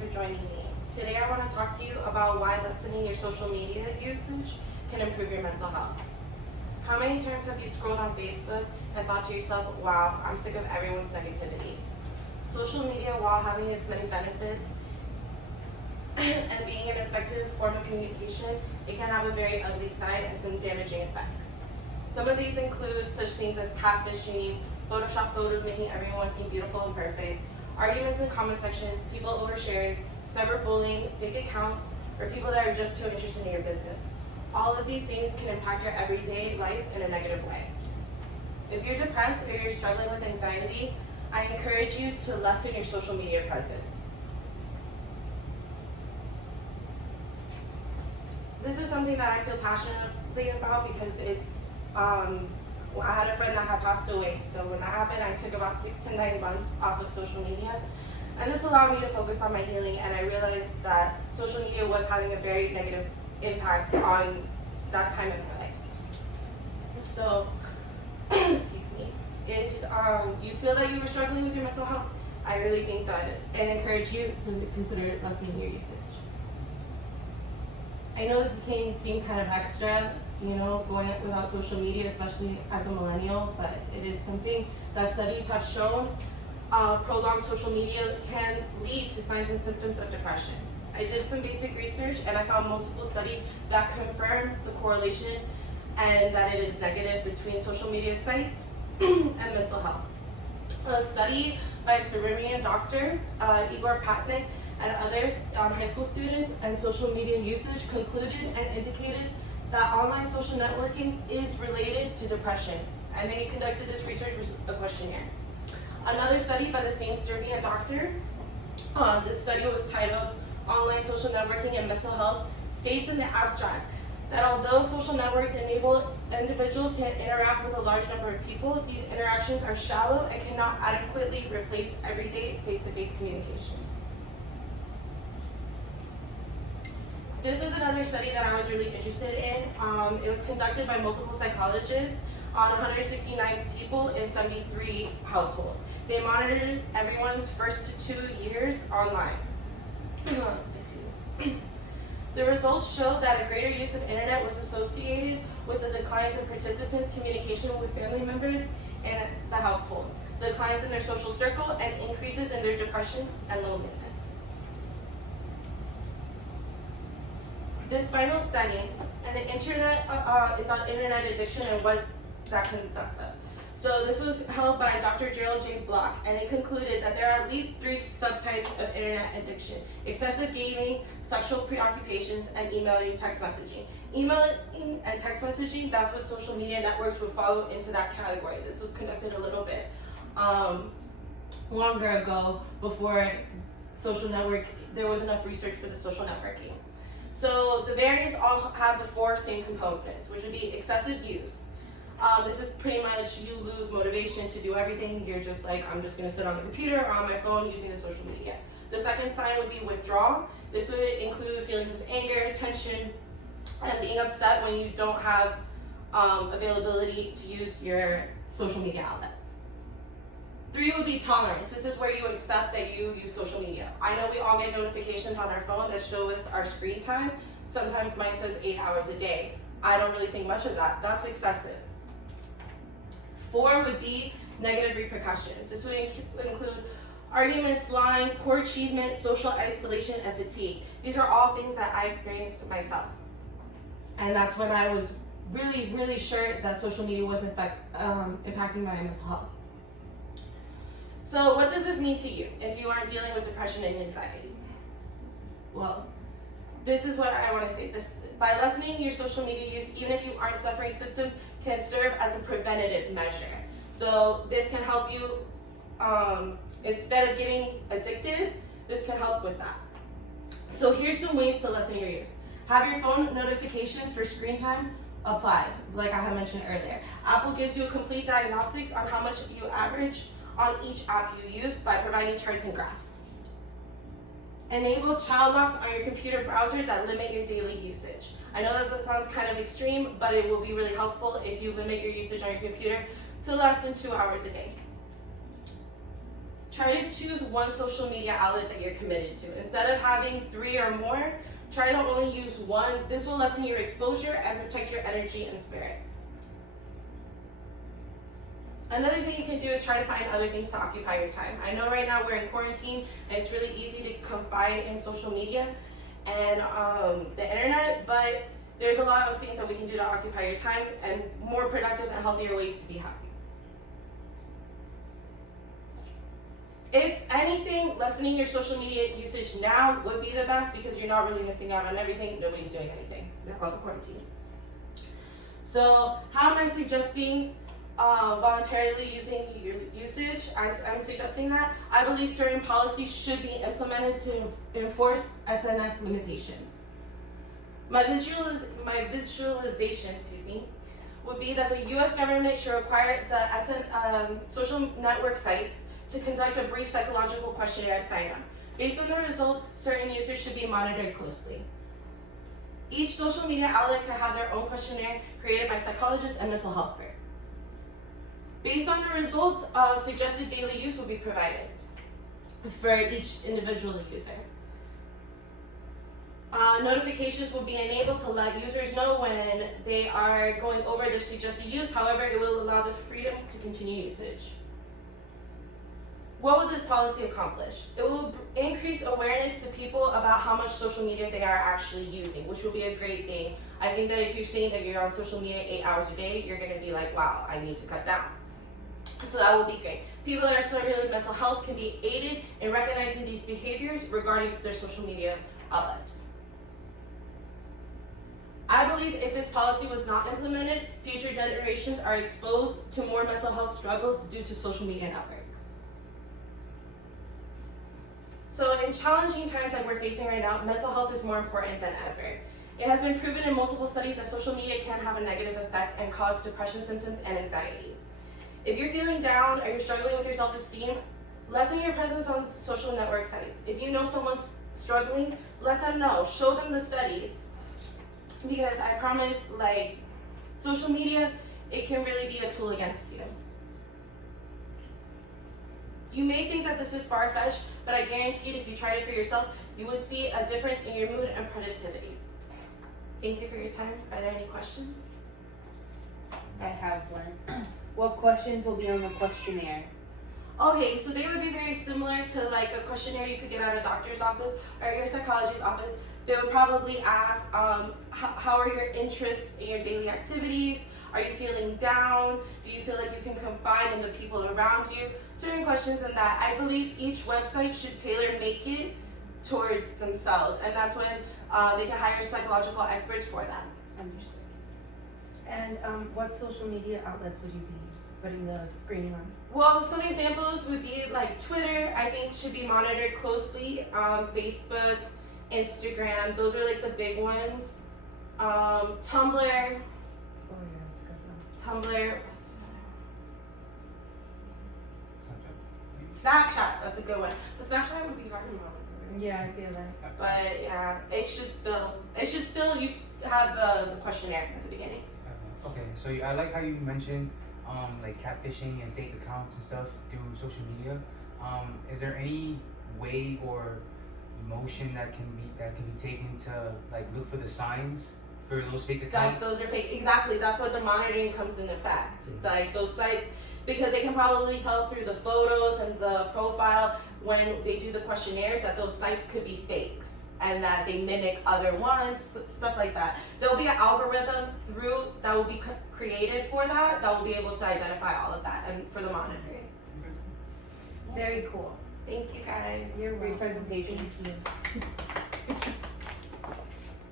for joining me. Today I want to talk to you about why lessening your social media usage can improve your mental health. How many times have you scrolled on Facebook and thought to yourself, wow, I'm sick of everyone's negativity? Social media, while having its many benefits and being an effective form of communication, it can have a very ugly side and some damaging effects. Some of these include such things as catfishing, Photoshop photos making everyone seem beautiful and perfect, arguments in comment sections, people oversharing, cyberbullying, fake accounts, or people that are just too interested in your business. All of these things can impact your everyday life in a negative way. If you're depressed or you're struggling with anxiety, I encourage you to lessen your social media presence. This is something that I feel passionately about because I had a friend that had passed away, so when that happened, I took about 6 to 9 months off of social media, and this allowed me to focus on my healing, and I realized that social media was having a very negative impact on that time in my life. So, excuse me, if you feel that you were struggling with your mental health, I really think that and encourage you to consider lessening your usage. I know this can seem kind of extra, going without social media, especially as a millennial, but it is something that studies have shown. Prolonged social media can lead to signs and symptoms of depression. I did some basic research and I found multiple studies that confirm the correlation and that it is negative between social media sites and mental health. A study by a Syrian doctor, Igor Patnik, and others on high school students and social media usage concluded and indicated that online social networking is related to depression, and they conducted this research with a questionnaire. Another study by the same Serbian doctor, this study was titled Online Social Networking and Mental Health, states in the abstract that although social networks enable individuals to interact with a large number of people, these interactions are shallow and cannot adequately replace everyday face-to-face communication. This is another study that I was really interested in. It was conducted by multiple psychologists on 169 people in 73 households. They monitored everyone's first 2 years online. The results showed that a greater use of internet was associated with the declines in participants' communication with family members in the household, declines in their social circle, and increases in their depression and loneliness. This final study, and the internet is on internet addiction and what that conducts of. So this was held by Dr. Gerald J. Block, and it concluded that there are at least 3 subtypes of internet addiction: excessive gaming, sexual preoccupations, and emailing, text messaging. Emailing and text messaging, that's what social media networks would follow into that category. This was conducted a little bit longer ago before there was enough research for the social networking. So the variants all have the 4 same components, which would be excessive use. This is pretty much you lose motivation to do everything. You're just like, I'm just going to sit on the computer or on my phone using the social media. The second sign would be withdrawal. This would include feelings of anger, tension, and being upset when you don't have availability to use your social media outlets. 3 would be tolerance. This is where you accept that you use social media. I know we all get notifications on our phone that show us our screen time. Sometimes mine says 8 hours a day. I don't really think much of that. That's excessive. 4 would be negative repercussions. This would include arguments, lying, poor achievement, social isolation, and fatigue. These are all things that I experienced myself. And that's when I was really, really sure that social media was impacting my mental health. So what does this mean to you if you aren't dealing with depression and anxiety? Well, this is what I want to say. By lessening your social media use, even if you aren't suffering symptoms, can serve as a preventative measure. So this can help you, instead of getting addicted, this can help with that. So here's some ways to lessen your use. Have your phone notifications for screen time applied, like I had mentioned earlier. Apple gives you a complete diagnostics on how much you average on each app you use by providing charts and graphs. Enable child locks on your computer browsers that limit your daily usage. I know that sounds kind of extreme, but it will be really helpful if you limit your usage on your computer to less than 2 hours a day. try to choose one social media outlet that you're committed to. Instead of having 3 or more, try to only use one. This will lessen your exposure and protect your energy and spirit. Another thing you can do is try to find other things to occupy your time. I know right now we're in quarantine and it's really easy to confide in social media and the internet, but there's a lot of things that we can do to occupy your time and more productive and healthier ways to be happy. If anything, lessening your social media usage now would be the best because you're not really missing out on everything. Nobody's doing anything. They're all quarantined. So how am I suggesting voluntarily using your usage? I'm suggesting that I believe certain policies should be implemented to enforce SNS limitations. My visualization, would be that the U.S. government should require the social network sites to conduct a brief psychological questionnaire sign-up. Based on the results, certain users should be monitored closely. Each social media outlet could have their own questionnaire created by psychologists and mental health experts. Based on the results, suggested daily use will be provided for each individual user. Notifications will be enabled to let users know when they are going over their suggested use. However, it will allow the freedom to continue usage. What will this policy accomplish? It will increase awareness to people about how much social media they are actually using, which will be a great thing. I think that if you're saying that you're on social media 8 hours a day, you're going to be like, wow, I need to cut down. So that will be great. People that are struggling with mental health can be aided in recognizing these behaviors regarding their social media outlets. I believe if this policy was not implemented, future generations are exposed to more mental health struggles due to social media networks. So in challenging times like we're facing right now, mental health is more important than ever. It has been proven in multiple studies that social media can have a negative effect and cause depression symptoms and anxiety. If you're feeling down or you're struggling with your self-esteem, lessen your presence on social network sites. If you know someone's struggling, let them know. Show them the studies. Because I promise, like, social media, it can really be a tool against you. You may think that this is far-fetched, but I guarantee if you tried it for yourself, you would see a difference in your mood and productivity. Thank you for your time. Are there any questions? I have one. What questions will be on the questionnaire? Okay, so they would be very similar to like a questionnaire you could get at a doctor's office or your psychologist's office. They would probably ask, how are your interests in your daily activities? Are you feeling down? Do you feel like you can confide in the people around you? Certain questions in that. I believe each website should tailor make it towards themselves, and that's when they can hire psychological experts for that. Understood. And what social media outlets would you be putting the screening on? Well, some examples would be like Twitter, I think should be monitored closely. Facebook, Instagram, those are like the big ones. Tumblr, Oh yeah, that's a good one. Tumblr, Snapchat, that's a good one. But Snapchat would be hard to monitor. Yeah, I feel that. But yeah, it should still you have the questionnaire at the beginning. Okay, so I like how you mentioned like catfishing and fake accounts and stuff through social media. Is there any way or motion that can be taken to like look for the signs for those fake accounts? Those are fake. Exactly. That's what the monitoring comes in effect. Like those sites, because they can probably tell through the photos and the profile when they do the questionnaires that those sites could be fakes and that they mimic other ones, stuff like that. There'll be an algorithm that will be created for that will be able to identify all of that and for the monitoring. Very cool. Thank you guys. You're Great welcome. presentation. Thank you.